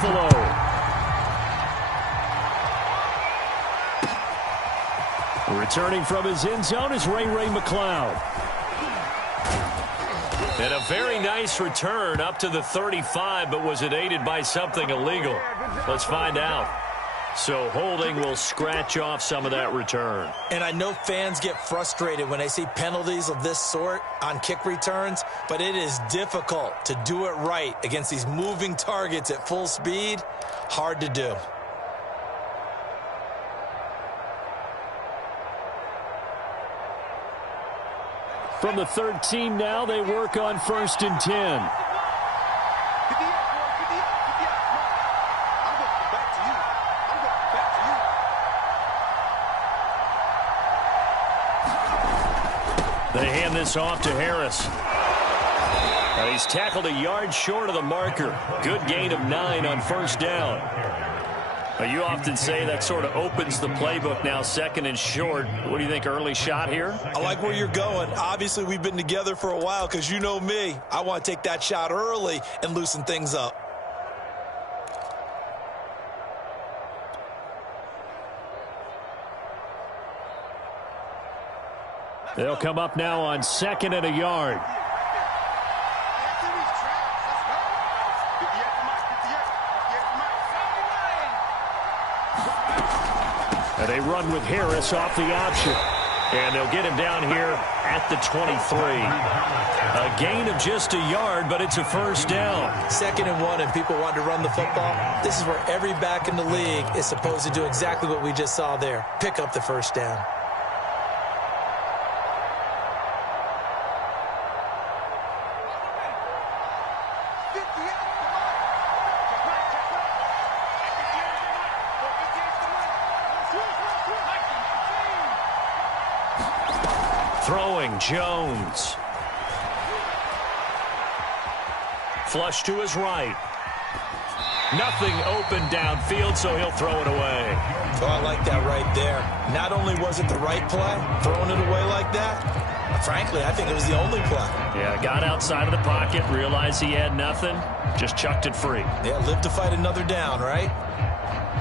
Buffalo. Returning from his end zone is Ray McCloud. And a very nice return up to the 35, but was it aided by something illegal? Let's find out. So holding will scratch off some of that return. And I know fans get frustrated when they see penalties of this sort on kick returns, but it is difficult to do it right against these moving targets at full speed. Hard to do. From the 13 now, they work on 1st and 10. They hand this off to Harris. And he's tackled a yard short of the marker. Good gain of 9 on 1st down. You often say that sort of opens the playbook now, 2nd and short. What do you think, early shot here? I like where you're going. Obviously, we've been together for a while because you know me. I want to take that shot early and loosen things up. They'll come up now on 2nd and a yard. And they run with Harris off the option. And they'll get him down here at the 23. A gain of just a yard, but it's a 1st down. 2nd and 1, and people want to run the football. This is where every back in the league is supposed to do exactly what we just saw there. Pick up the 1st down. Throwing, Jones. Flush to his right. Nothing open downfield, so he'll throw it away. Oh, I like that right there. Not only was it the right play, throwing it away like that, frankly, I think it was the only play. Yeah, got outside of the pocket, realized he had nothing, just chucked it free. Yeah, live to fight another down, right?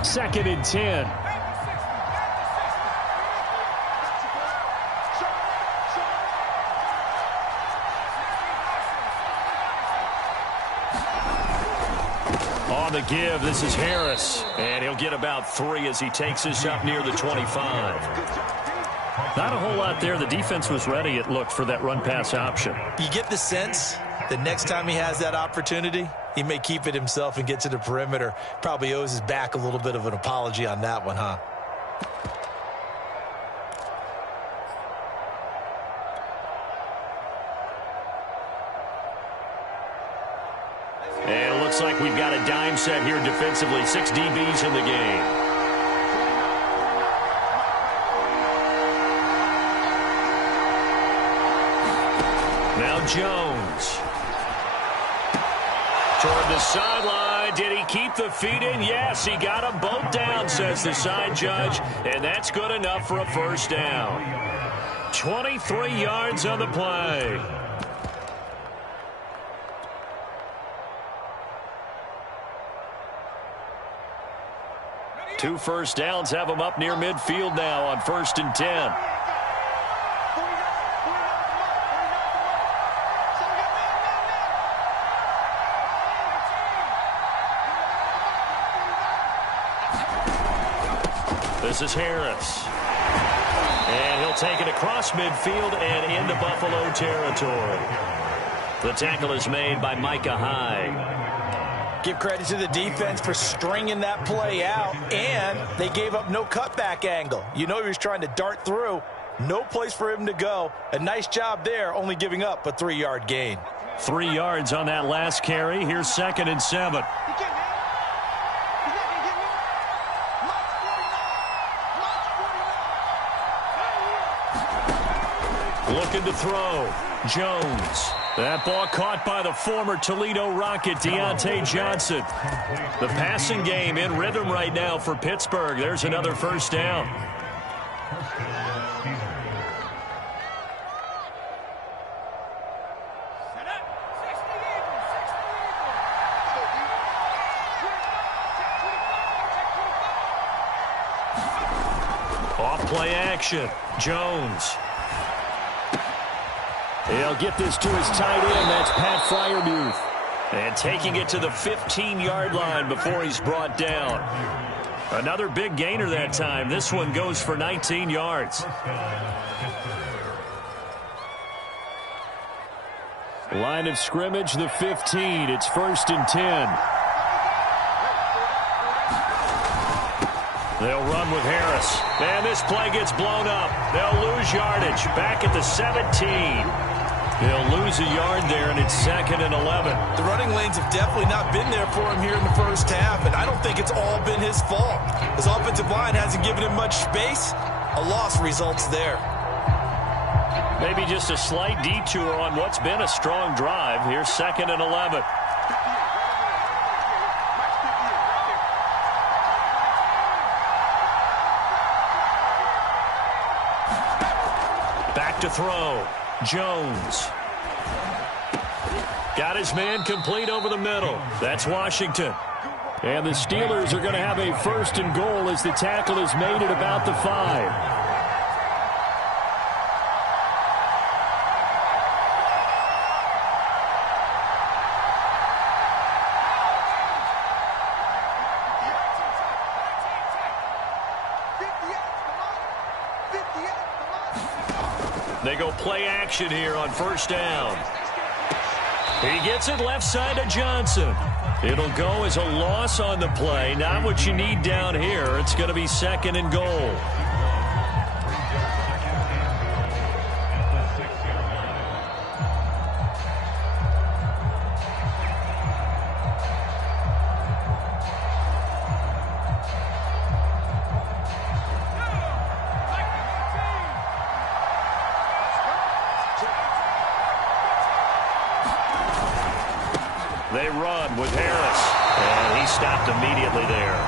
2nd and 10. On the give, this is Harris. And he'll get about 3 as he takes this up near the 25. Not a whole lot there. The defense was ready, it looked, for that run-pass option. You get the sense that next time he has that opportunity, he may keep it himself and get to the perimeter. Probably owes his back a little bit of an apology on that one, huh? And it looks like we've got a dime set here defensively. 6 DBs in the game. Now Jones. Toward the sideline. Did he keep the feet in? Yes, he got them both down, says the side judge. And that's good enough for a 1st down. 23 yards on the play. Two 1st downs have them up near midfield now on 1st and 10. This is Harris. And he'll take it across midfield and into Buffalo territory. The tackle is made by Micah Hyde. Give credit to the defense for stringing that play out, and they gave up no cutback angle. You know he was trying to dart through. No place for him to go. A nice job there, only giving up a 3-yard gain. 3 yards on that last carry. Here's 2nd and 7. Looking to throw. Jones. That ball caught by the former Toledo Rocket, Deontay Johnson. The passing game in rhythm right now for Pittsburgh. There's another 1st down. off play action. Jones. He'll get this to his tight end. That's Pat Freiermuth. And taking it to the 15-yard line before he's brought down. Another big gainer that time. This one goes for 19 yards. Line of scrimmage, the 15. It's 1st and 10. They'll run with Harris. And this play gets blown up. They'll lose yardage. Back at the 17. They'll lose a yard there, and it's 2nd and 11. The running lanes have definitely not been there for him here in the first half, and I don't think it's all been his fault. His offensive line hasn't given him much space. A loss results there. Maybe just a slight detour on what's been a strong drive. Here's 2nd and 11. Back to throw. Jones. Got his man complete over the middle. That's Washington. And the Steelers are going to have a 1st and goal as the tackle is made at about the 5. They go play action here on 1st down. He gets it left side to Johnson. It'll go as a loss on the play. Not what you need down here. It's going to be 2nd and goal. They run with Harris, and he stopped immediately there.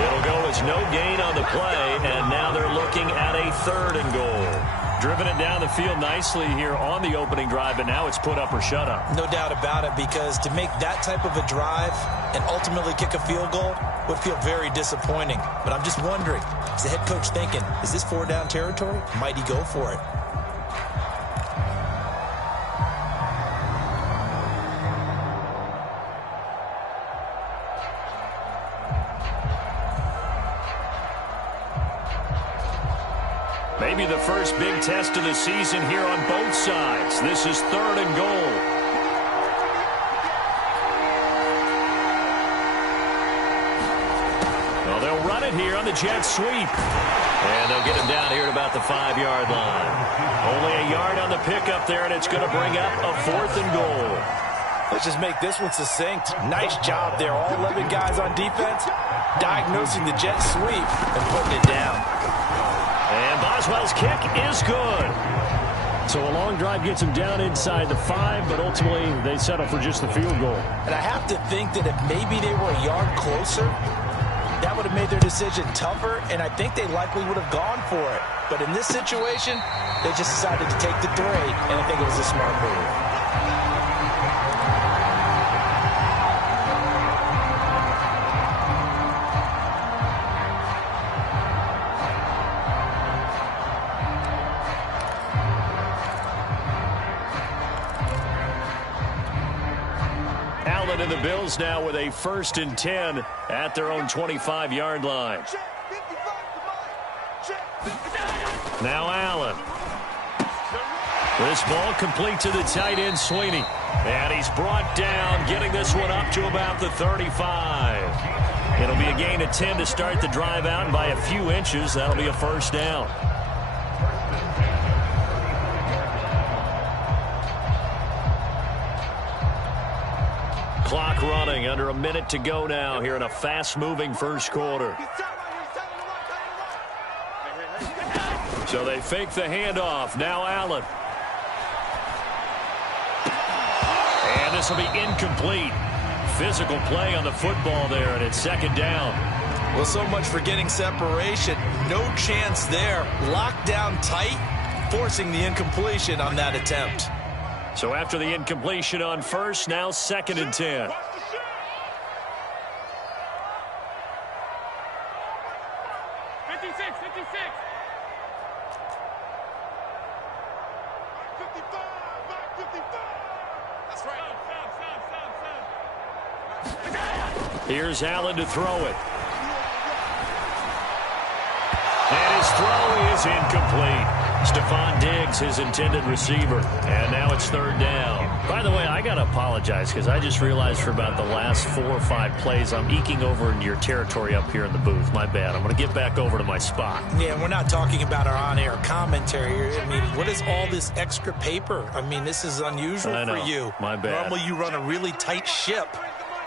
It'll go as no gain on the play, and now they're looking at a 3rd and goal. Driven it down the field nicely here on the opening drive, but now it's put up or shut up. No doubt about it, because to make that type of a drive and ultimately kick a field goal would feel very disappointing. But I'm just wondering, is the head coach thinking, is this 4-down territory? Might he go for it? Maybe the first big test of the season here on both sides. This is 3rd and goal. Well, they'll run it here on the jet sweep. And they'll get him down here at about the 5-yard line. Only a yard on the pickup there, and it's going to bring up a 4th and goal. Let's just make this one succinct. Nice job there. All 11 guys on defense diagnosing the jet sweep and putting it down. And Boswell's kick is good. So a long drive gets him down inside the 5, but ultimately they settle for just the field goal. And I have to think that if maybe they were a yard closer, that would have made their decision tougher, and I think they likely would have gone for it. But in this situation, they just decided to take the 3, and I think it was a smart move. And the Bills now with a 1st and 10 at their own 25-yard line. Now Allen. This ball complete to the tight end, Sweeney. And he's brought down, getting this one up to about the 35. It'll be a gain of 10 to start the drive out, and by a few inches, that'll be a 1st down. Clock running, under a minute to go now here in a fast-moving first quarter. So they fake the handoff. Now Allen. And this will be incomplete. Physical play on the football there, and it's 2nd down. Well, so much for getting separation. No chance there. Locked down tight, forcing the incompletion on that attempt. So after the incompletion on 1st, now 2nd and 10. Here's Allen to throw it. And his throw is incomplete. Stephon Diggs, his intended receiver. And now it's third down. By the way, I got to apologize because I just realized for about the last 4 or 5 plays, I'm eking over into your territory up here in the booth. My bad. I'm going to get back over to my spot. Yeah, we're not talking about our on-air commentary. I mean, what is all this extra paper? I mean, this is unusual for you. My bad. Normally you run a really tight ship.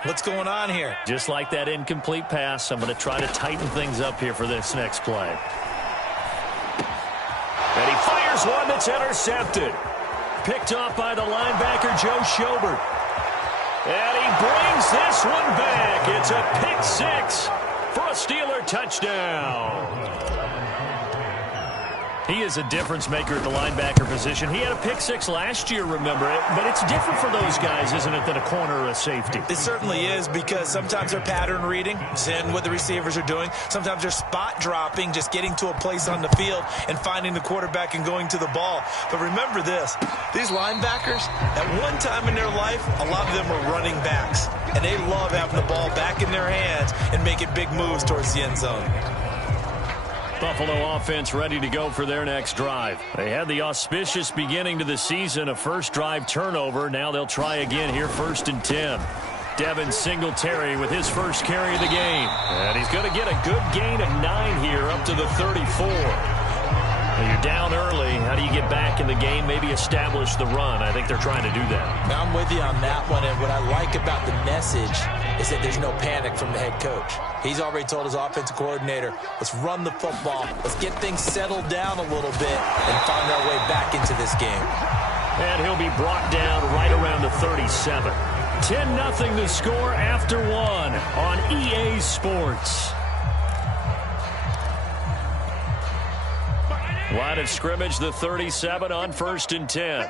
What's going on here? Just like that incomplete pass, I'm going to try to tighten things up here for this next play. And he fires one that's intercepted. Picked off by the linebacker, Joe Schobert. And he brings this one back. It's a pick 6 for a Steeler touchdown. He is a difference maker at the linebacker position. He had a pick 6 last year, remember it. But it's different for those guys, isn't it, than a corner or a safety? It certainly is, because sometimes they're pattern reading, seeing what the receivers are doing. Sometimes they're spot dropping, just getting to a place on the field and finding the quarterback and going to the ball. But remember this, these linebackers, at one time in their life, a lot of them were running backs. And they love having the ball back in their hands and making big moves towards the end zone. Buffalo offense ready to go for their next drive. They had the auspicious beginning to the season, a first drive turnover. Now they'll try again here, 1st and 10. Devin Singletary with his first carry of the game. And he's going to get a good gain of 9 here up to the 34. Now you're down early. How do you get back in the game? Maybe establish the run. I think they're trying to do that. Now I'm with you on that one, and what I like about the message is that there's no panic from the head coach. He's already told his offensive coordinator, let's run the football, let's get things settled down a little bit and find our way back into this game. And he'll be brought down right around the 37. 10-0 the score after 1 on EA Sports. Line of scrimmage, the 37 on 1st and 10.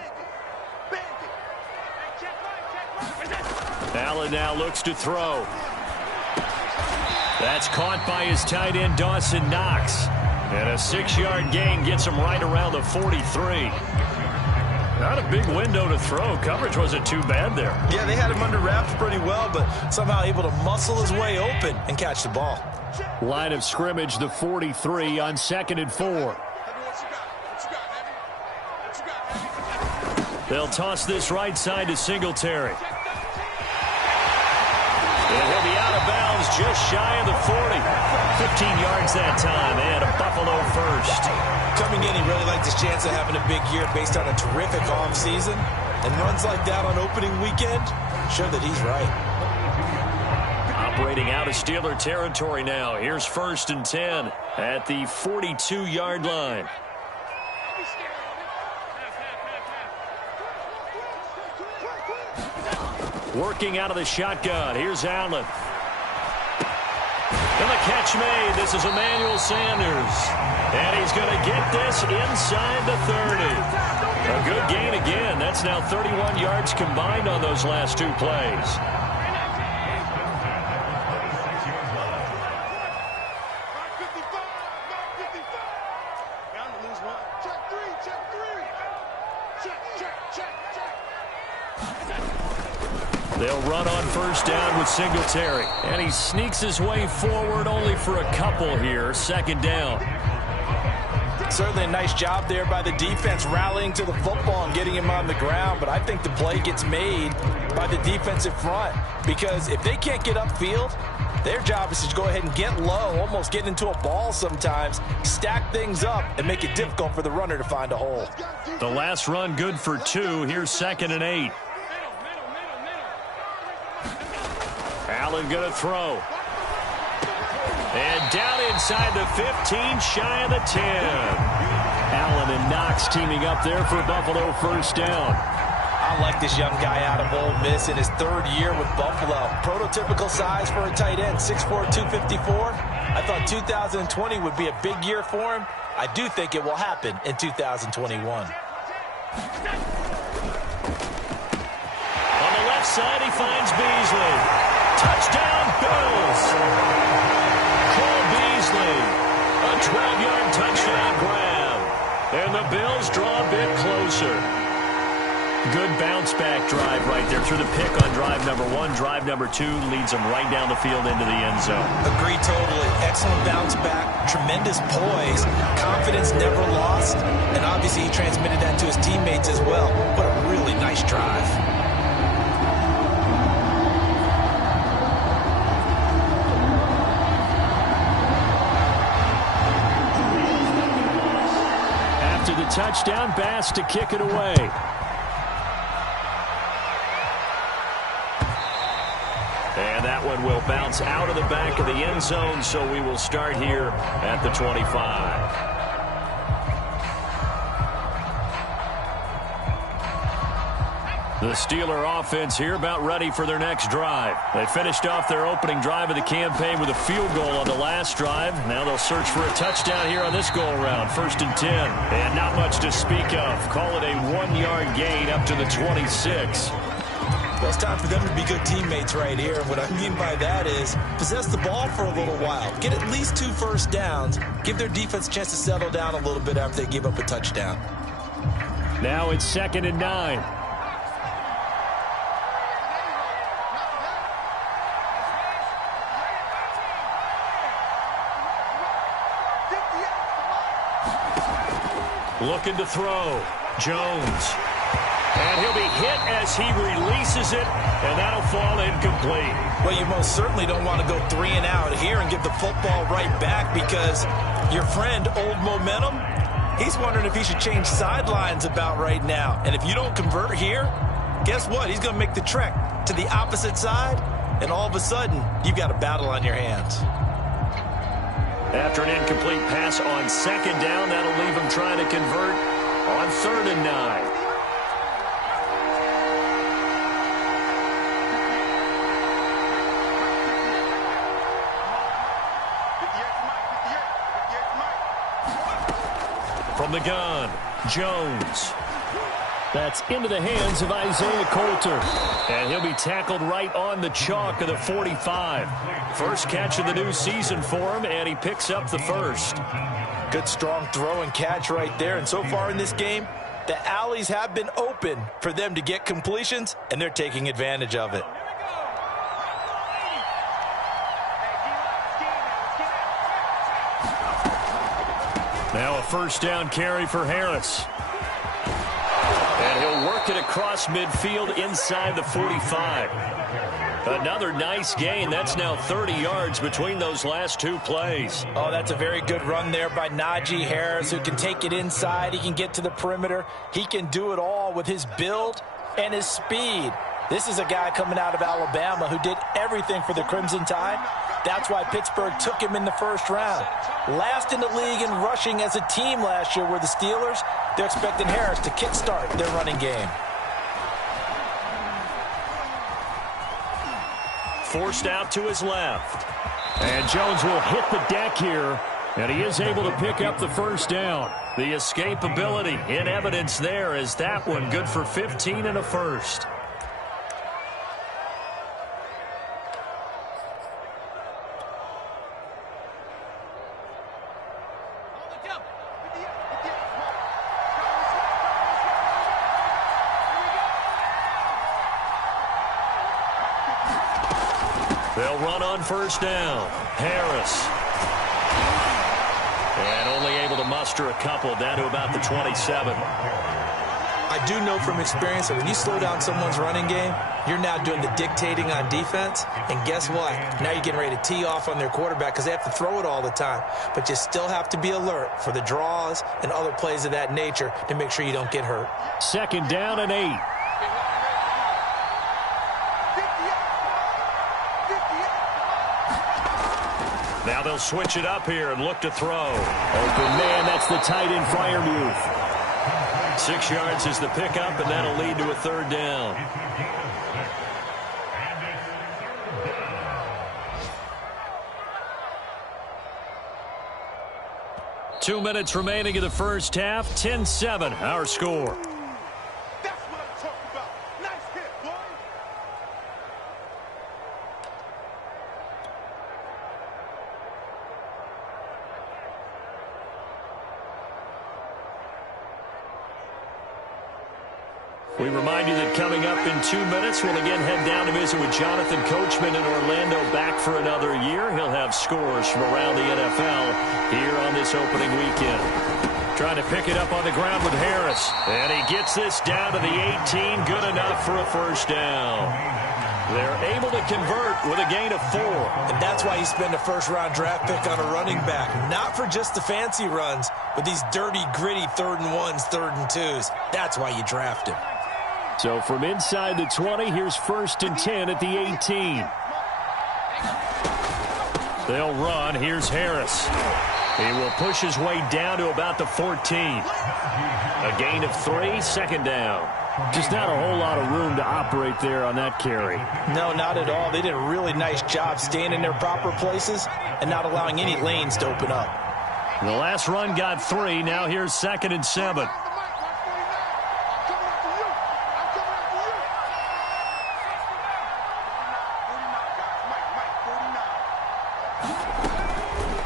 Allen now looks to throw. That's caught by his tight end, Dawson Knox. And a 6-yard gain gets him right around the 43. Not a big window to throw. Coverage wasn't too bad there. Yeah, they had him under wraps pretty well, but somehow able to muscle his way open and catch the ball. Line of scrimmage, the 43 on 2nd and 4. They'll toss this right side to Singletary. And he'll be out of bounds just shy of the 40. 15 yards that time, and a Buffalo first. Coming in, he really liked his chance of having a big year based on a terrific offseason. And runs like that on opening weekend show that he's right. Operating out of Steeler territory now. Here's 1st and 10 at the 42-yard line. Working out of the shotgun. Here's Allen. And the catch made. This is Emmanuel Sanders. And he's going to get this inside the 30. A good gain again. That's now 31 yards combined on those last 2 plays. They'll run on 1st down with Singletary. And he sneaks his way forward only for a couple here. 2nd down. Certainly a nice job there by the defense rallying to the football and getting him on the ground. But I think the play gets made by the defensive front. Because if they can't get upfield, their job is to go ahead and get low, almost get into a ball sometimes, stack things up, and make it difficult for the runner to find a hole. The last run good for 2. Here's 2nd and 8. Allen going to throw. And down inside the 15, shy of the 10. Allen and Knox teaming up there for Buffalo 1st down. I like this young guy out of Ole Miss in his 3rd year with Buffalo. Prototypical size for a tight end, 6'4", 254. I thought 2020 would be a big year for him. I do think it will happen in 2021. On the left side, he finds Beasley. Touchdown, Bills. Cole Beasley, a 12-yard touchdown grab. And the Bills draw a bit closer. Good bounce-back drive right there through the pick on drive number 1. Drive number 2 leads them right down the field into the end zone. Agree totally. Excellent bounce back, tremendous poise, confidence never lost, and obviously he transmitted that to his teammates as well. What a really nice drive. After the touchdown, Bass to kick it away. And that one will bounce out of the back of the end zone, so we will start here at the 25. The Steeler offense here about ready for their next drive. They finished off their opening drive of the campaign with a field goal on the last drive. Now they'll search for a touchdown here on this go-around. 1st and 10. And not much to speak of. Call it a 1-yard gain up to the 26. Well, it's time for them to be good teammates right here. And what I mean by that is possess the ball for a little while. Get at least 2 first downs. Give their defense a chance to settle down a little bit after they give up a touchdown. Now it's 2nd and 9. Looking to throw. Jones. And he'll be hit as he releases it, and that'll fall incomplete. Well, you most certainly don't want to go 3 and out here and give the football right back because your friend, Old Momentum, he's wondering if he should change sidelines about right now. And if you don't convert here, guess what? He's going to make the trek to the opposite side, and all of a sudden, you've got a battle on your hands. After an incomplete pass on 2nd down, that'll leave him trying to convert on 3rd and 9. From the gun, Jones. That's into the hands of Isaiah Coulter. And he'll be tackled right on the chalk of the 45. First catch of the new season for him, and he picks up the first. Good strong throw and catch right there. And so far in this game, the alleys have been open for them to get completions, and they're taking advantage of it. Now a first down carry for Harris. And he'll work it across midfield inside the 45. Another nice gain. That's now 30 yards between those last 2 plays. Oh, that's a very good run there by Najee Harris, who can take it inside. He can get to the perimeter. He can do it all with his build and his speed. This is a guy coming out of Alabama who did everything for the Crimson Tide. That's why Pittsburgh took him in the first round. Last in the league in rushing as a team last year were the Steelers. They're expecting Harris to kickstart their running game. Forced out to his left. And Jones will hit the deck here. And he is able to pick up the first down. The escapability in evidence there as that one good for 15 and a first. They'll run on first down. Harris. And only able to muster a couple down to about the 27. I do know from experience that when you slow down someone's running game, you're now doing the dictating on defense. And guess what? Now you're getting ready to tee off on their quarterback because they have to throw it all the time. But you still have to be alert for the draws and other plays of that nature to make sure you don't get hurt. 2nd down and 8. Now they'll switch it up here and look to throw. Open man, that's the tight end Freiermuth. 6 yards is the pickup, and that'll lead to a 3rd down. Two minutes remaining in the first half. 10-7, our score. That's what I'm talking about. Nice hit, boy. We remind you that coming up in 2 minutes, we'll again head down to visit with Jonathan Coachman in Orlando, back for another year. He'll have scores from around the NFL here on this opening weekend. Trying to pick it up on the ground with Harris. And he gets this down to the 18. Good enough for a first down. They're able to convert with a gain of 4. And that's why you spend a first-round draft pick on a running back. Not for just the fancy runs, but these dirty, gritty 3rd and 1s, 3rd and 2s. That's why you draft him. So from inside the 20, here's 1st and 10 at the 18. They'll run. Here's Harris. He will push his way down to about the 14. A gain of 3, 2nd down. Just not a whole lot of room to operate there on that carry. No, not at all. They did a really nice job staying in their proper places and not allowing any lanes to open up. The last run got 3. Now here's 2nd and 7.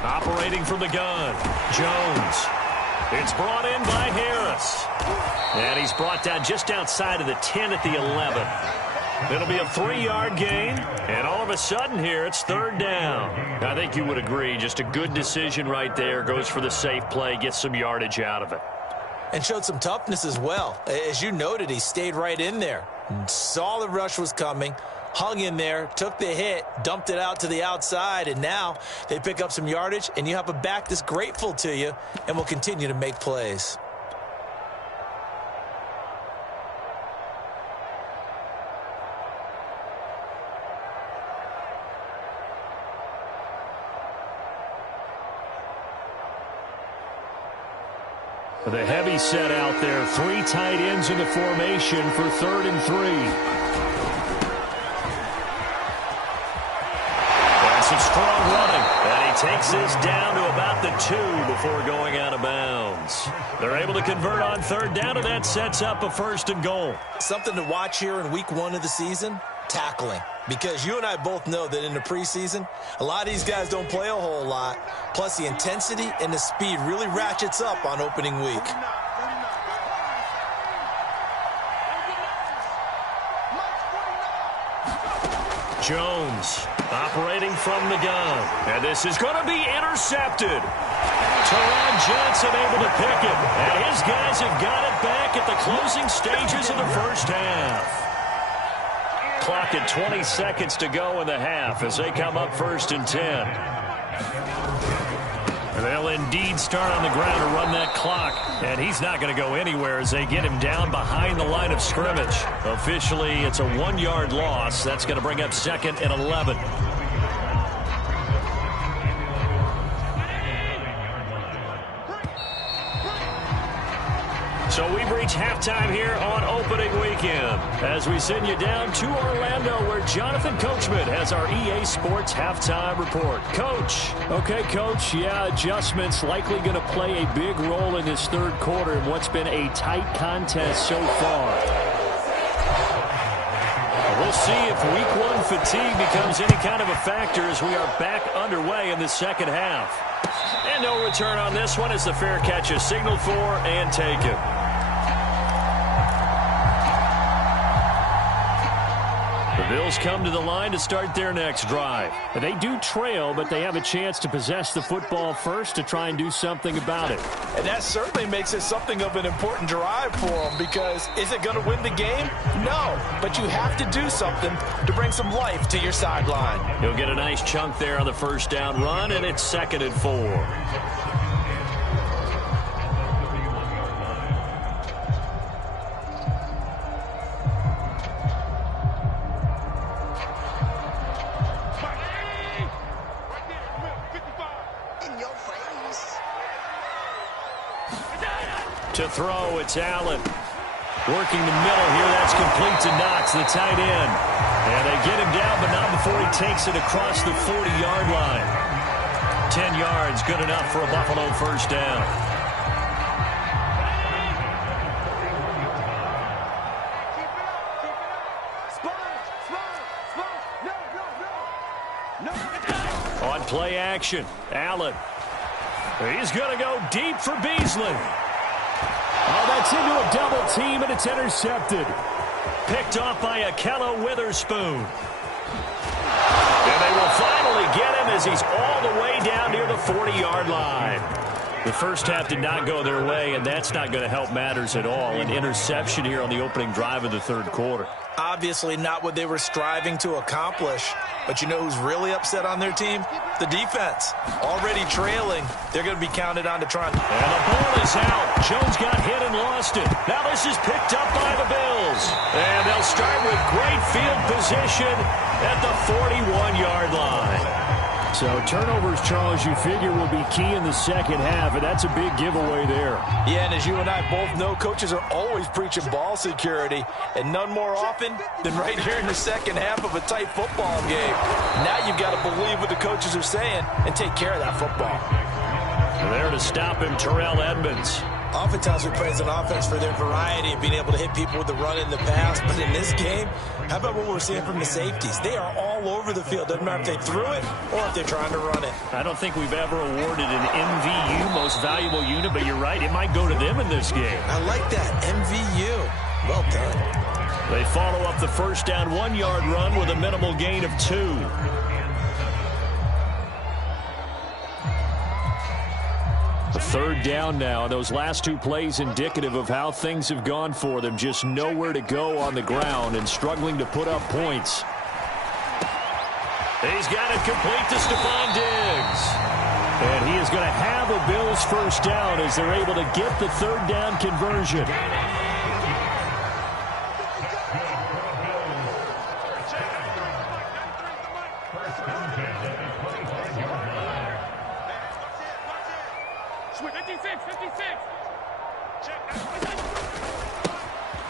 Operating from the gun, Jones. It's brought in by Harris. And he's brought down just outside of the 10 at the 11. It'll be a 3-yard gain. And all of a sudden here, it's 3rd down. I think you would agree, just a good decision right there. Goes for the safe play, gets some yardage out of it. And showed some toughness as well. As you noted, he stayed right in there. Saw the rush was coming. Hung in there, took the hit, dumped it out to the outside, and now they pick up some yardage, and you have a back that's grateful to you and will continue to make plays. The heavy set out there, 3 tight ends in the formation for 3rd and 3. Some strong running, and he takes this down to about the 2 before going out of bounds. They're able to convert on 3rd down, and that sets up a 1st and goal. Something to watch here in week 1 of the season, tackling. Because you and I both know that in the preseason, a lot of these guys don't play a whole lot. Plus, the intensity and the speed really ratchets up on opening week. Jones operating from the gun. And this is going to be intercepted. Teron Johnson able to pick it. And his guys have got it back at the closing stages of the first half. Clock at 20 seconds to go in the half as they come up 1st and 10. They'll indeed start on the ground to run that clock. And he's not going to go anywhere as they get him down behind the line of scrimmage. Officially, it's a 1-yard loss. That's going to bring up 2nd and 11. So we've reached halftime here on opening weekend as we send you down to Orlando where Jonathan Coachman has our EA Sports halftime report. Coach. Okay, Coach. Yeah, adjustments likely going to play a big role in this 3rd quarter in what's been a tight contest so far. We'll see if week 1 fatigue becomes any kind of a factor as we are back underway in the 2nd half. And no return on this one as the fair catch is signaled for and taken. The Bills come to the line to start their next drive. They do trail, but they have a chance to possess the football first to try and do something about it. And that certainly makes it something of an important drive for them because is it going to win the game? No, but you have to do something to bring some life to your sideline. He'll get a nice chunk there on the 1st down run, and it's 2nd and 4. To throw, it's Allen. Working the middle here, that's complete to Knox, the tight end. And they get him down, but not before he takes it across the 40-yard line. 10 yards, good enough for a Buffalo 1st down. On play action, Allen. He's going to go deep for Beasley. Oh, Gets into a double team, and it's intercepted. Picked off by Akello Witherspoon. And they will finally get him as he's all the way down near the 40-yard line. The first half did not go their way, and that's not going to help matters at all. An interception here on the opening drive of the third quarter. Obviously not what they were striving to accomplish. But you know who's really upset on their team? The defense. Already trailing. They're going to be counted on to try. And the ball is out. Jones got hit and lost it. Now this is picked up by the Bills. And they'll start with great field position at the 41-yard line. So turnovers, Charles, you figure will be key in the second half, and that's a big giveaway there. Yeah, and as you and I both know, coaches are always preaching ball security, and none more often than right here in the second half of a tight football game. Now you've got to believe what the coaches are saying and take care of that football. There to stop him, Terrell Edmonds. Oftentimes we praise an offense for their variety of being able to hit people with the run in the pass. But in this game, how about what we're seeing from the safeties? They are all over the field. Doesn't matter if they threw it or if they're trying to run it. I don't think we've ever awarded an MVU, most valuable unit, but you're right. It might go to them in this game. I like that. MVU. Well done. They follow up the first down 1-yard run with a minimal gain of 2. The third down now. Those last two plays indicative of how things have gone for them. Just nowhere to go on the ground and struggling to put up points. He's got it complete to Stephon Diggs. And he is going to have a Bills first down as they're able to get the third down conversion.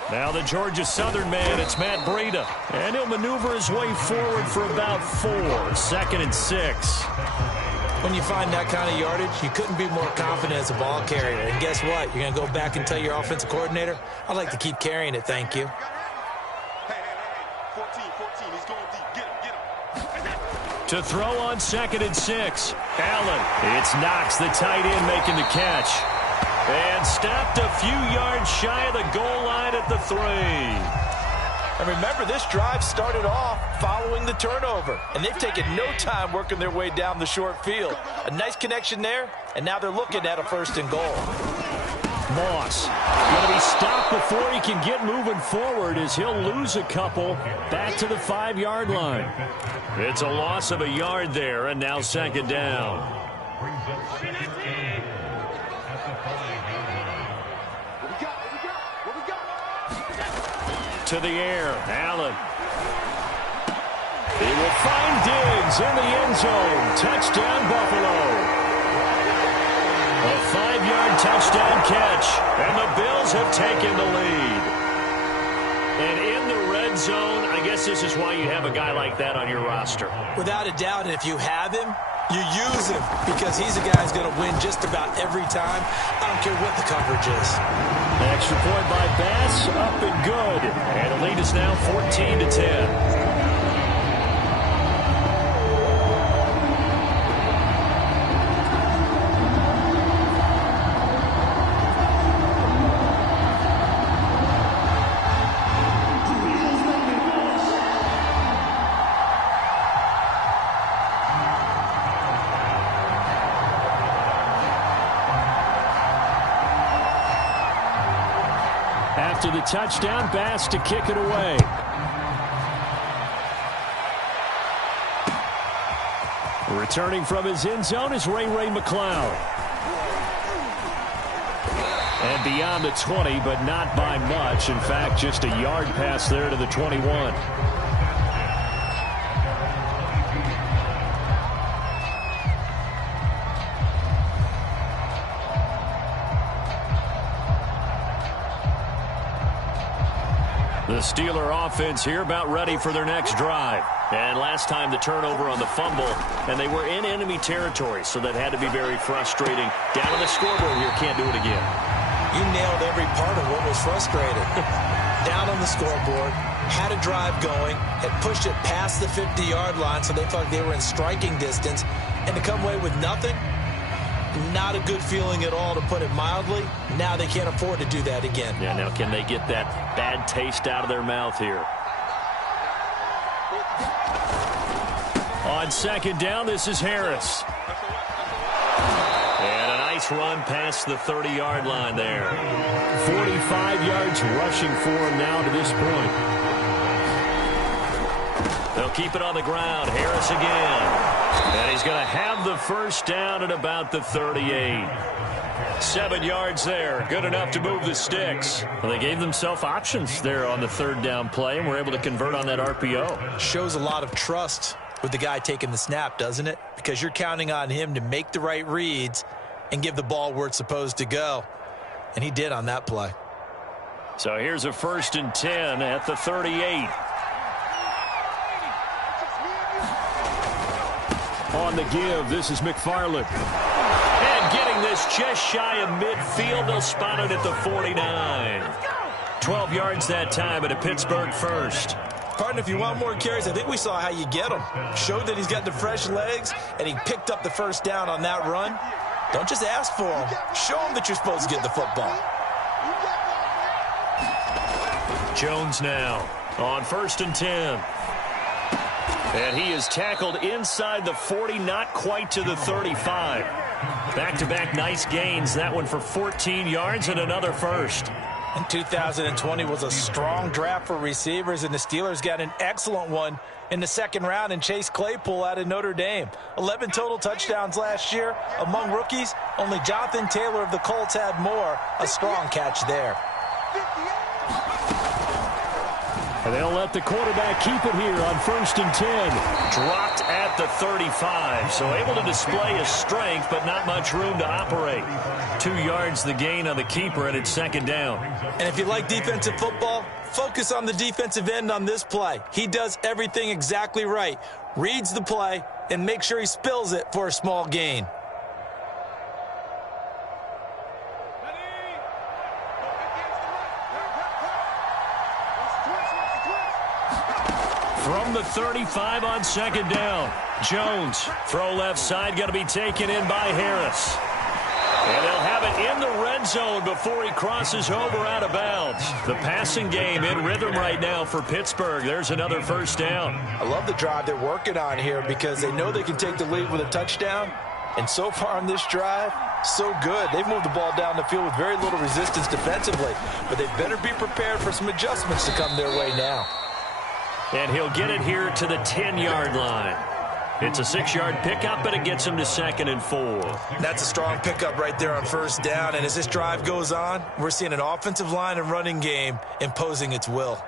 Now the Georgia Southern man, it's Matt Breida. And he'll maneuver his way forward for about 4. 2nd and 6. When you find that kind of yardage, you couldn't be more confident as a ball carrier. And guess what? You're going to go back and tell your offensive coordinator, I'd like to keep carrying it, thank you. Hey, 14, he's going deep. Get him. To throw on 2nd and 6. Allen. It's Knox, the tight end, making the catch. And stopped a few yards shy of the goal line at the 3. And remember, this drive started off following the turnover. And they've taken no time working their way down the short field. A nice connection there, and now they're looking at a 1st and goal. Moss going to be stopped before he can get moving forward as he'll lose a couple back to the 5-yard line. It's a loss of a yard there, and now 2nd down. To the air, Allen. He will find Diggs in the end zone. Touchdown, Buffalo. A 5-yard touchdown catch, and the Bills have taken the lead. And in the red zone, I guess this is why you have a guy like that on your roster. Without a doubt, and if you have him, you use him because he's a guy who's going to win just about every time. I don't care what the coverage is. Extra point by Bass, up and good. And the lead is now 14-10. After the touchdown, Bass to kick it away. Returning from his end zone is Ray McCloud. And beyond the 20, but not by much. In fact, just a yard pass there to the 21. The Steeler offense here about ready for their next drive. And last time the turnover on the fumble, and they were in enemy territory, so that had to be very frustrating. Down on the scoreboard here, can't do it again. You nailed every part of what was frustrating. Down on the scoreboard, had a drive going, had pushed it past the 50-yard line, so they felt like they were in striking distance, and to come away with nothing, Not a good feeling at all, to put it mildly. Now they can't afford to do that again. Yeah, now can they get that bad taste out of their mouth here? On second down, this is Harris. And a nice run past the 30-yard line there. 45 yards rushing for him now to this point. They'll keep it on the ground. Harris again. And he's going to have the first down at about the 38. 7 yards there. Good enough to move the sticks. Well, they gave themselves options there on the third down play and were able to convert on that RPO. Shows a lot of trust with the guy taking the snap, doesn't it? Because you're counting on him to make the right reads and give the ball where it's supposed to go. And he did on that play. So here's a 1st and 10 at the 38. On the give, this is McFarland. And getting this just shy of midfield, they'll spot it at the 49. 12 yards that time at a Pittsburgh first. Partner, if you want more carries, I think we saw how you get him. Showed that he's got the fresh legs, and he picked up the first down on that run. Don't just ask for him. Show him that you're supposed to get the football. Jones now on 1st and 10. And he is tackled inside the 40, not quite to the 35. Back-to-back nice gains. That one for 14 yards and another first. And 2020 was a strong draft for receivers, and the Steelers got an excellent one in the second round in Chase Claypool out of Notre Dame. 11 total touchdowns last year. Among rookies, only Jonathan Taylor of the Colts had more. A strong catch there. And they'll let the quarterback keep it here on 1st and 10. Dropped at the 35, so able to display his strength, but not much room to operate. 2 yards the gain on the keeper, and it's second down. And if you like defensive football, focus on the defensive end on this play. He does everything exactly right. Reads the play and makes sure he spills it for a small gain. From the 35 on second down. Jones, throw left side, going to be taken in by Harris. And they'll have it in the red zone before he crosses over out of bounds. The passing game in rhythm right now for Pittsburgh. There's another first down. I love the drive they're working on here because they know they can take the lead with a touchdown. And so far on this drive, so good. They've moved the ball down the field with very little resistance defensively. But they better be prepared for some adjustments to come their way now. And he'll get it here to the 10-yard line. It's a 6-yard pickup, but it gets him to 2nd and 4. That's a strong pickup right there on first down. And as this drive goes on, we're seeing an offensive line and running game imposing its will.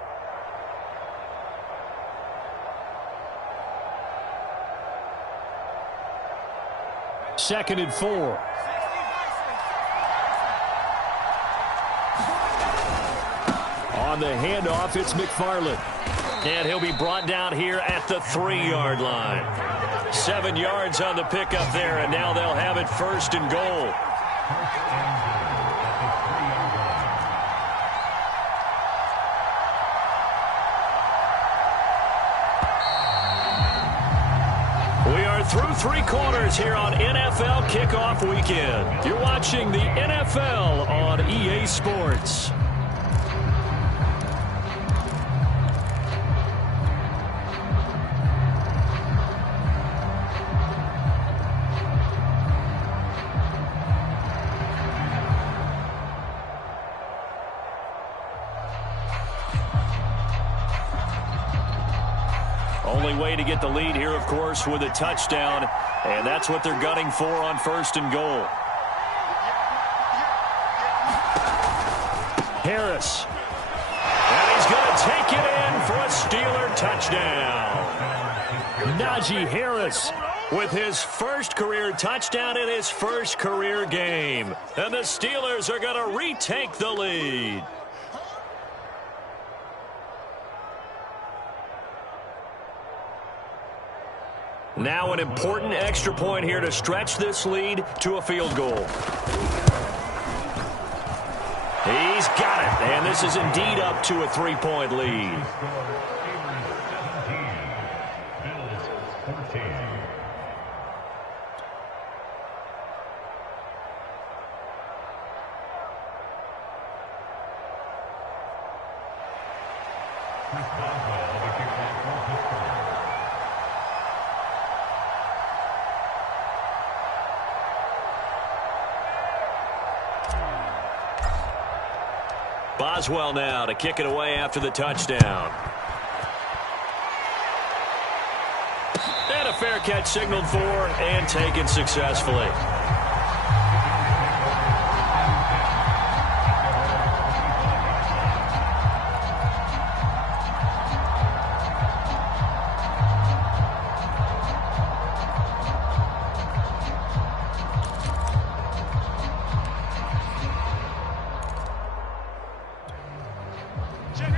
Second and 4. On the handoff, it's McFarland. And he'll be brought down here at the 3-yard line. 7 yards on the pickup there, and now they'll have it 1st and goal. We are through 3 quarters here on NFL Kickoff Weekend. You're watching the NFL on EA Sports. Only way to get the lead here, of course, with a touchdown, and that's what they're gunning for on 1st and goal. Harris. And he's going to take it in for a Steeler touchdown. Najee Harris with his first career touchdown in his first career game. And the Steelers are going to retake the lead. Now an important extra point here to stretch this lead to a field goal. He's got it, and this is indeed up to a 3-point lead. Boswell now to kick it away after the touchdown. And a fair catch signaled for and taken successfully.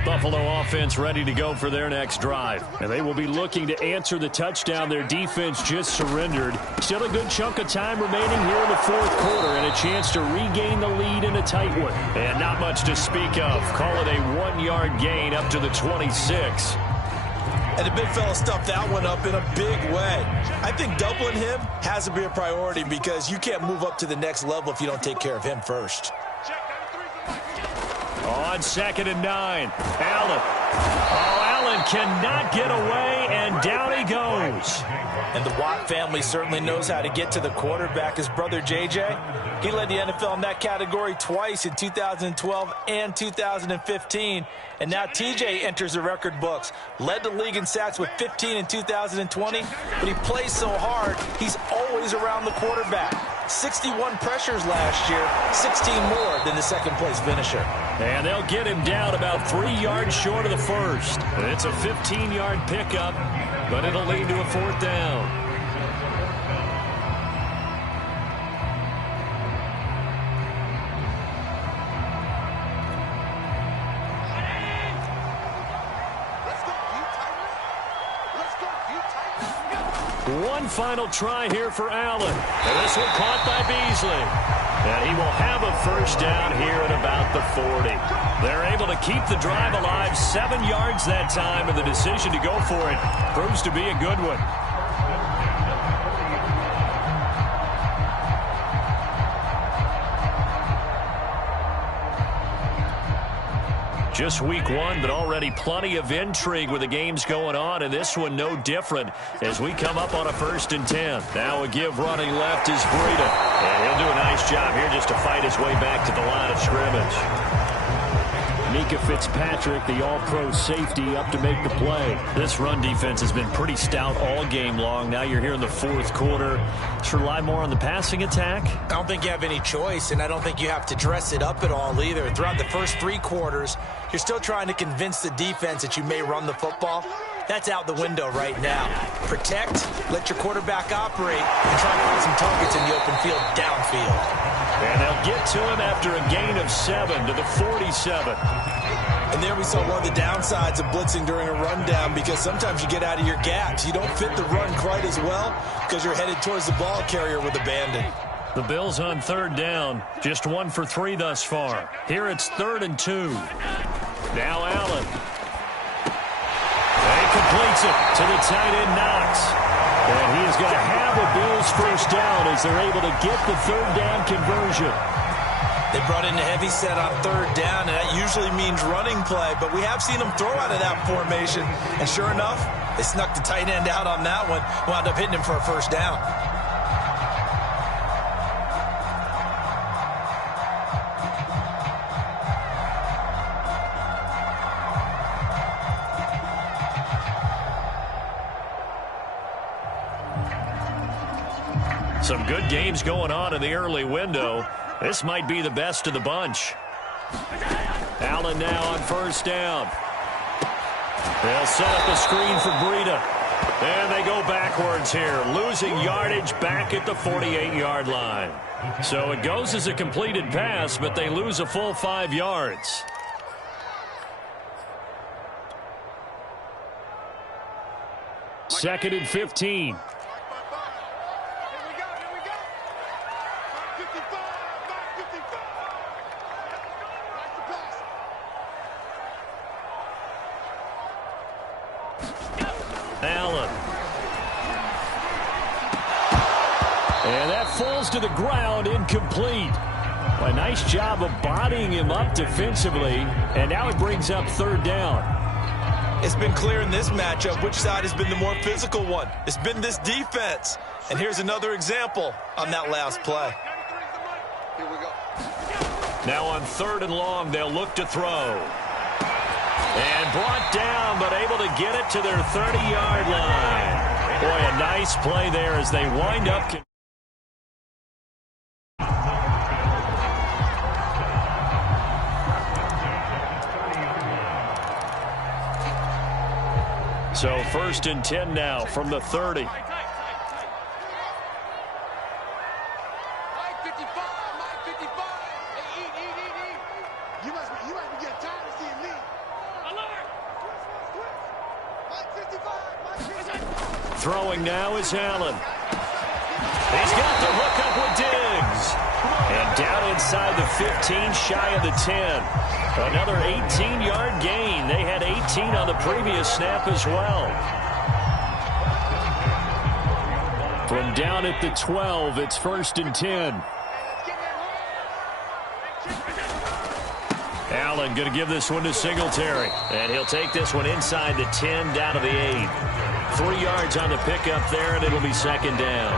Buffalo offense ready to go for their next drive. And they will be looking to answer the touchdown their defense just surrendered. Still a good chunk of time remaining here in the fourth quarter and a chance to regain the lead in a tight one. And not much to speak of. Call it a 1-yard gain up to the 26. And the big fella stuffed that one up in a big way. I think doubling him has to be a priority because you can't move up to the next level if you don't take care of him first. On 2nd and 9, Allen. Oh, Allen cannot get away, and down he goes. And the Watt family certainly knows how to get to the quarterback. His brother, J.J., he led the NFL in that category twice in 2012 and 2015. And now T.J. enters the record books. Led the league in sacks with 15 in 2020, but he plays so hard, he's always around the quarterback. 61 pressures last year, 16 more than the second-place finisher. And they'll get him down about 3 yards short of the first. It's a 15-yard pickup, but it'll lead to a 4th down. One final try here for Allen. And this one caught by Beasley. And he will have a first down here at about the 40. They're able to keep the drive alive, 7 yards that time, and the decision to go for it proves to be a good one. Just week 1, but already plenty of intrigue with the games going on, and this one no different as we come up on a 1st and 10. Now a give running left is Breida, and he'll do a nice job here just to fight his way back to the line of scrimmage. Mika Fitzpatrick, the all-pro safety, up to make the play. This run defense has been pretty stout all game long. Now you're here in the 4th quarter. Should rely more on the passing attack? I don't think you have any choice, and I don't think you have to dress it up at all either. Throughout the first 3 quarters, you're still trying to convince the defense that you may run the football. That's out the window right now. Protect, let your quarterback operate, and try to find some targets in the open field downfield. And they'll get to him after a gain of 7 to the 47. And there we saw one of the downsides of blitzing during a rundown, because sometimes you get out of your gaps. You don't fit the run quite as well because you're headed towards the ball carrier with abandon. The Bills on 3rd down, just 1 for 3 thus far. Here it's 3rd and 2. Now Allen. And he completes it to the tight end Knox. And he is going to have a Bills first down as they're able to get the 3rd down conversion. They brought in a heavy set on 3rd down, and that usually means running play, but we have seen them throw out of that formation. And sure enough, they snuck the tight end out on that one, wound up hitting him for a first down. Some good games going on in the early window. This might be the best of the bunch. Allen now on 1st down. They'll set up a screen for Breida. And they go backwards here, losing yardage back at the 48-yard line. So it goes as a completed pass, but they lose a full 5 yards. Second and 15. Allen. And that falls to the ground, incomplete. A nice job of bodying him up defensively, and now it brings up 3rd down. It's been clear in this matchup which side has been the more physical one. It's been this defense. And here's another example on that last play. Here we go. Now on 3rd and long, they'll look to throw. And brought down, but able to get it to their 30-yard line. Boy, a nice play there as they wind up. So 1st and 10 now from the 30. Throwing now is Allen. He's got the hook up with Diggs. And down inside the 15, shy of the 10. Another 18-yard gain. They had 18 on the previous snap as well. From down at the 12, it's 1st and 10. Allen going to give this one to Singletary. And he'll take this one inside the 10, down to the 8. 3 yards on the pickup there, and it'll be 2nd down.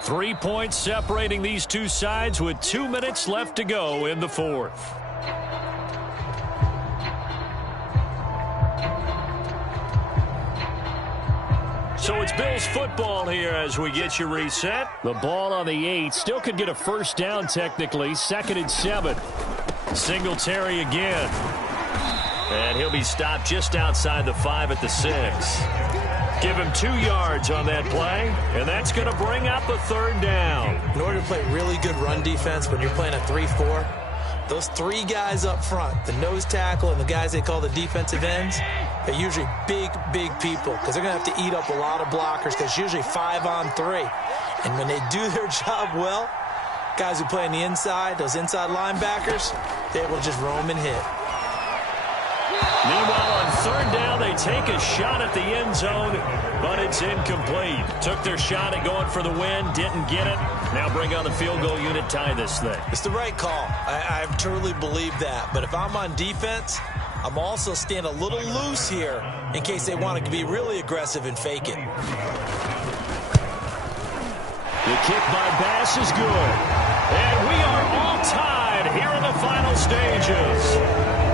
Three points separating these two sides with 2 minutes left to go in the 4th. So it's Bills football here as we get you reset. The ball on the 8. Still could get a 1st down technically. 2nd and 7. Singletary again. And he'll be stopped just outside the 5 at the 6. Give him 2 yards on that play, and that's going to bring up a 3rd down. In order to play really good run defense when you're playing a 3-4, those 3 guys up front, the nose tackle and the guys they call the defensive ends, they're usually big people because they're going to have to eat up a lot of blockers because it's usually 5 on 3. And when they do their job well, guys who play on the inside, those inside linebackers, they're able to just roam and hit. Meanwhile, on 3rd down, they take a shot at the end zone, but it's incomplete. Took their shot at going for the win, didn't get it. Now bring on the field goal unit, tie this thing. It's the right call. I truly believe that. But if I'm on defense, I'm also staying a little loose here in case they want to be really aggressive and fake it. The kick by Bass is good. And we are all tied here in the final stages.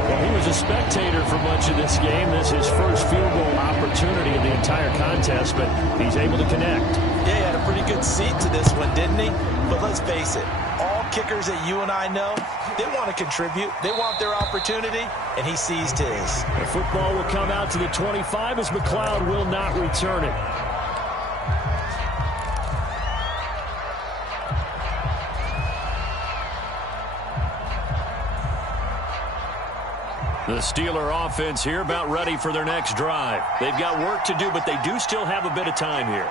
Well, he was a spectator for much of this game. This is his first field goal opportunity of the entire contest, but he's able to connect. Yeah, he had a pretty good seat to this one, didn't he? But let's face it, all kickers that you and I know, they want to contribute. They want their opportunity, and he seized his. The football will come out to the 25 as McLeod will not return it. The Steeler offense here about ready for their next drive. They've got work to do, but they do still have a bit of time here.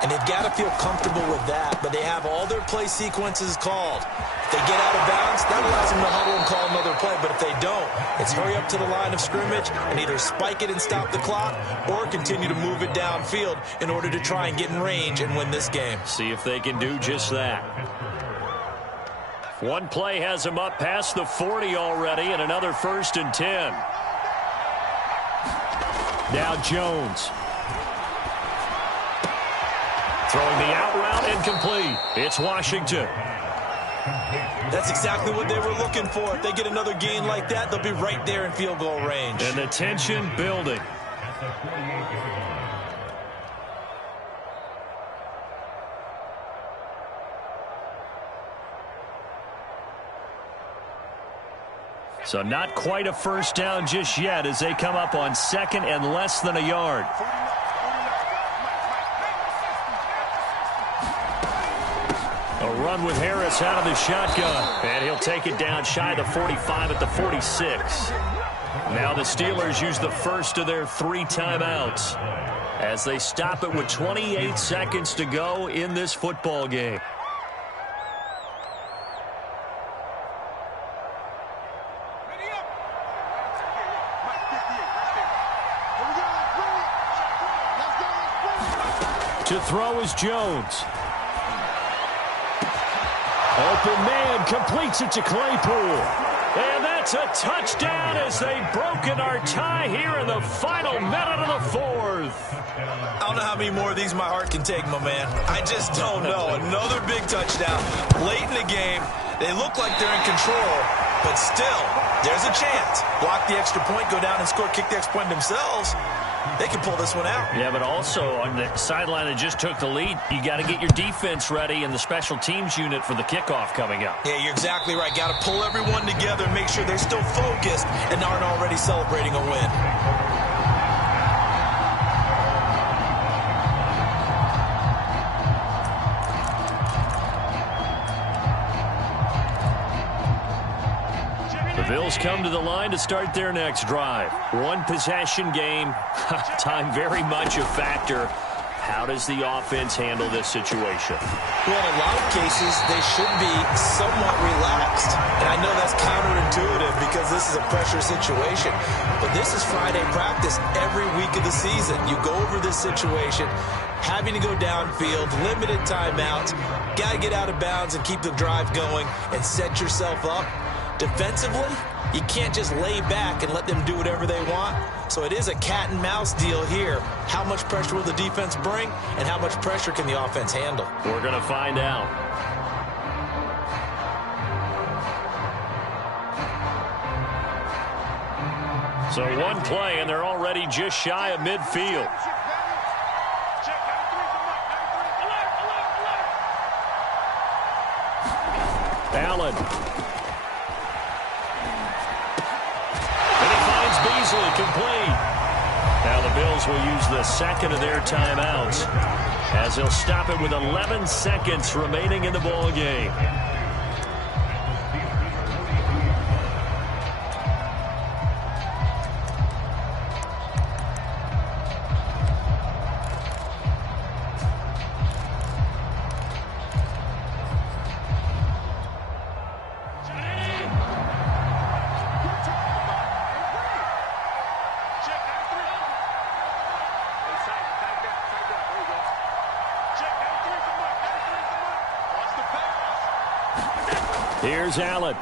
And they've got to feel comfortable with that, but they have all their play sequences called. If they get out of bounds, that allows them to huddle and call another play, but if they don't, it's hurry up to the line of scrimmage and either spike it and stop the clock or continue to move it downfield in order to try and get in range and win this game. See if they can do just that. One play has them up past the 40 already, and another 1st and 10. Now Jones. Throwing the out route incomplete. It's Washington. That's exactly what they were looking for. If they get another gain like that, they'll be right there in field goal range. And the tension building. So not quite a 1st down just yet as they come up on 2nd and less than a yard. A run with Harris out of the shotgun. And he'll take it down shy of the 45 at the 46. Now the Steelers use the first of their 3 timeouts as they stop it with 28 seconds to go in this football game. To throw is Jones. Open man completes it to Claypool. And that's a touchdown as they've broken our tie here in the final minute of the fourth. I don't know how many more of these my heart can take, my man. I just don't know. Another big touchdown late in the game. They look like they're in control, but still, there's a chance. Block the extra point, go down and score, kick the extra point themselves. They can pull this one out. Yeah, but also on the sideline that just took the lead, you got to get your defense ready and the special teams unit for the kickoff coming up. Yeah, you're exactly right. Got to pull everyone together and make sure they're still focused and aren't already celebrating a win. The Bills come to the line to start their next drive. One possession game. Time very much a factor. How does the offense handle this situation? Well, in a lot of cases, they should be somewhat relaxed. And I know that's counterintuitive because this is a pressure situation. But this is Friday practice every week of the season. You go over this situation, having to go downfield, limited timeouts, got to get out of bounds and keep the drive going and set yourself up. Defensively, you can't just lay back and let them do whatever they want. So it is a cat and mouse deal here. How much pressure will the defense bring, and how much pressure can the offense handle? We're going to find out. So one play, and they're already just shy of midfield. Allen. Complete. Now the Bills will use the second of their timeouts as they'll stop it with 11 seconds remaining in the ball game. Here's Allen.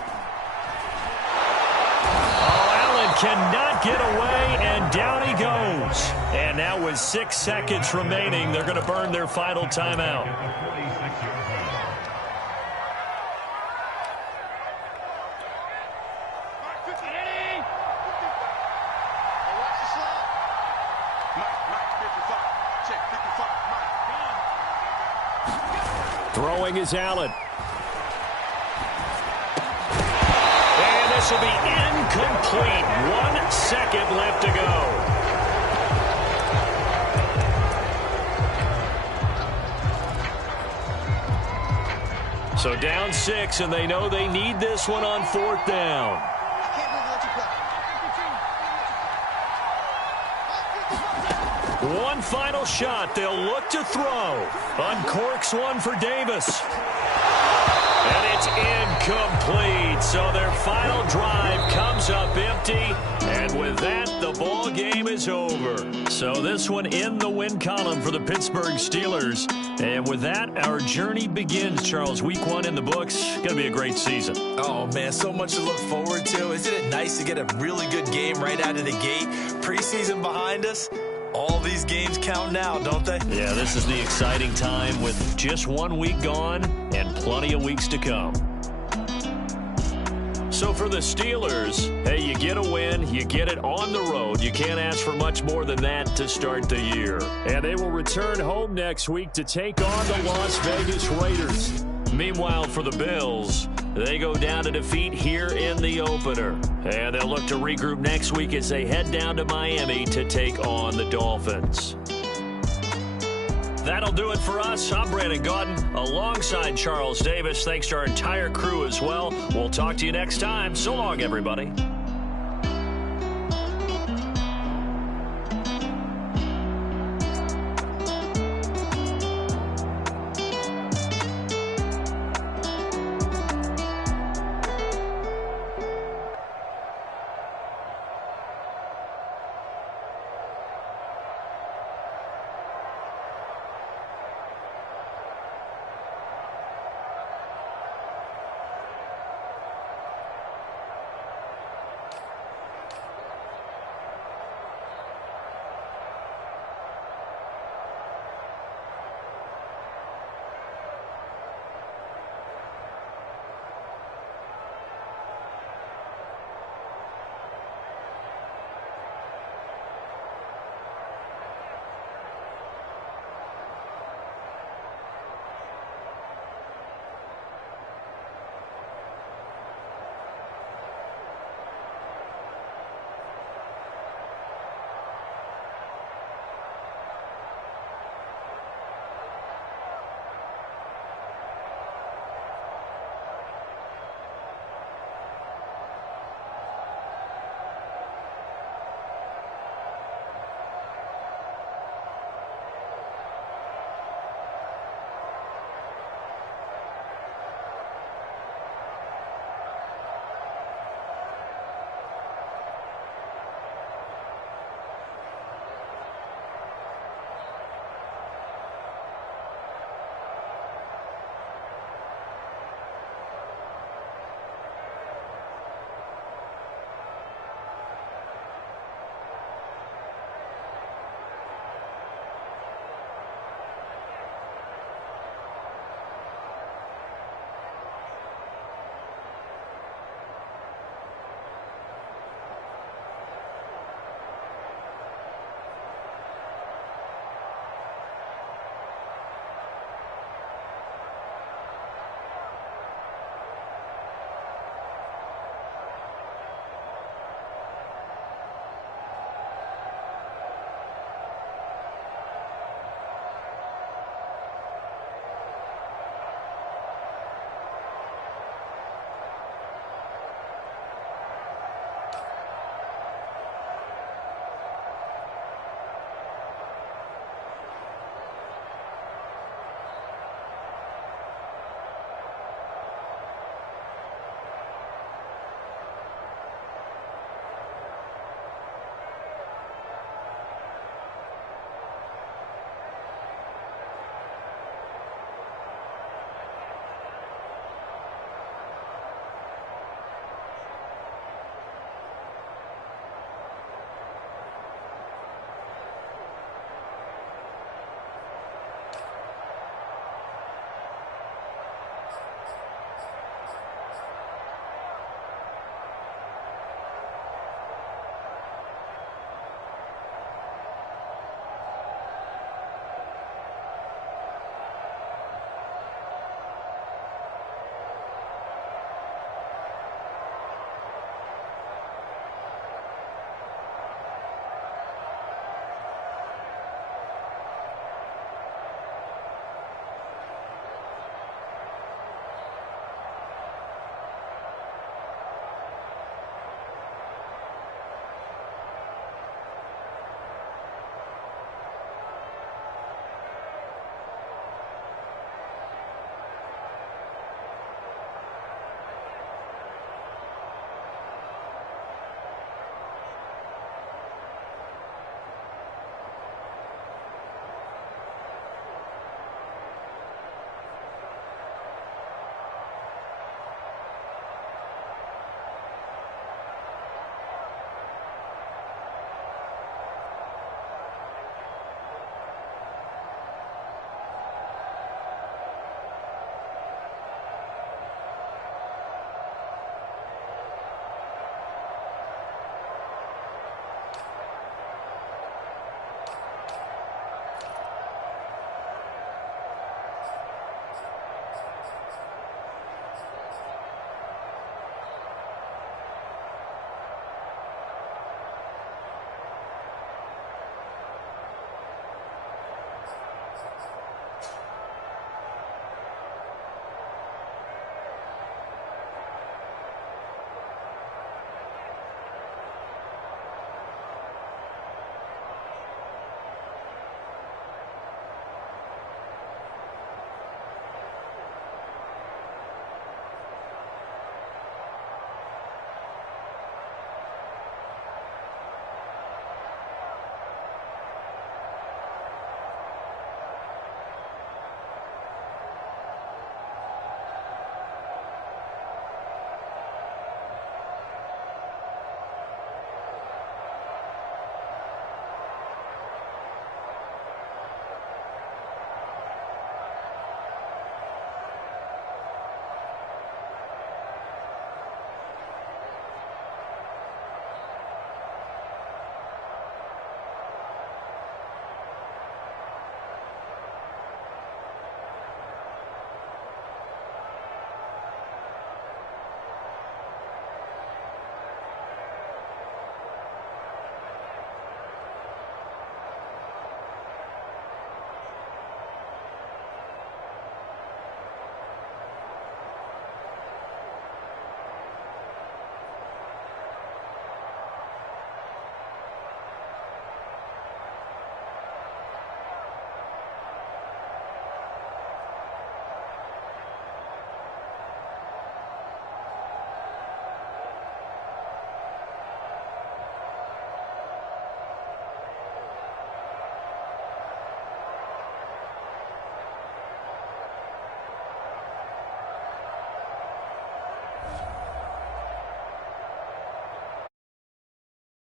Oh, Allen cannot get away, and down he goes. And now with 6 seconds remaining, they're going to burn their final timeout. Throwing is Allen. This will be incomplete. 1 second left to go. So down 6, and they know they need this one on 4th down. One final shot. They'll look to throw. Uncorks one for Davis. And it's incomplete. So their final drive comes up empty. And with that, the ball game is over. So this one in the win column for the Pittsburgh Steelers. And with that, our journey begins, Charles. Week 1 in the books. Going to be a great season. Oh, man, so much to look forward to. Isn't it nice to get a really good game right out of the gate? Preseason behind us. All these games count now, don't they? Yeah, this is the exciting time with just 1 week gone and plenty of weeks to come. So for the Steelers, hey, you get a win, you get it on the road. You can't ask for much more than that to start the year. And they will return home next week to take on the Las Vegas Raiders. Meanwhile, for the Bills, they go down to defeat here in the opener. And they'll look to regroup next week as they head down to Miami to take on the Dolphins. That'll do it for us. I'm Brandon Gaudin alongside Charles Davis. Thanks to our entire crew as well. We'll talk to you next time. So long, everybody.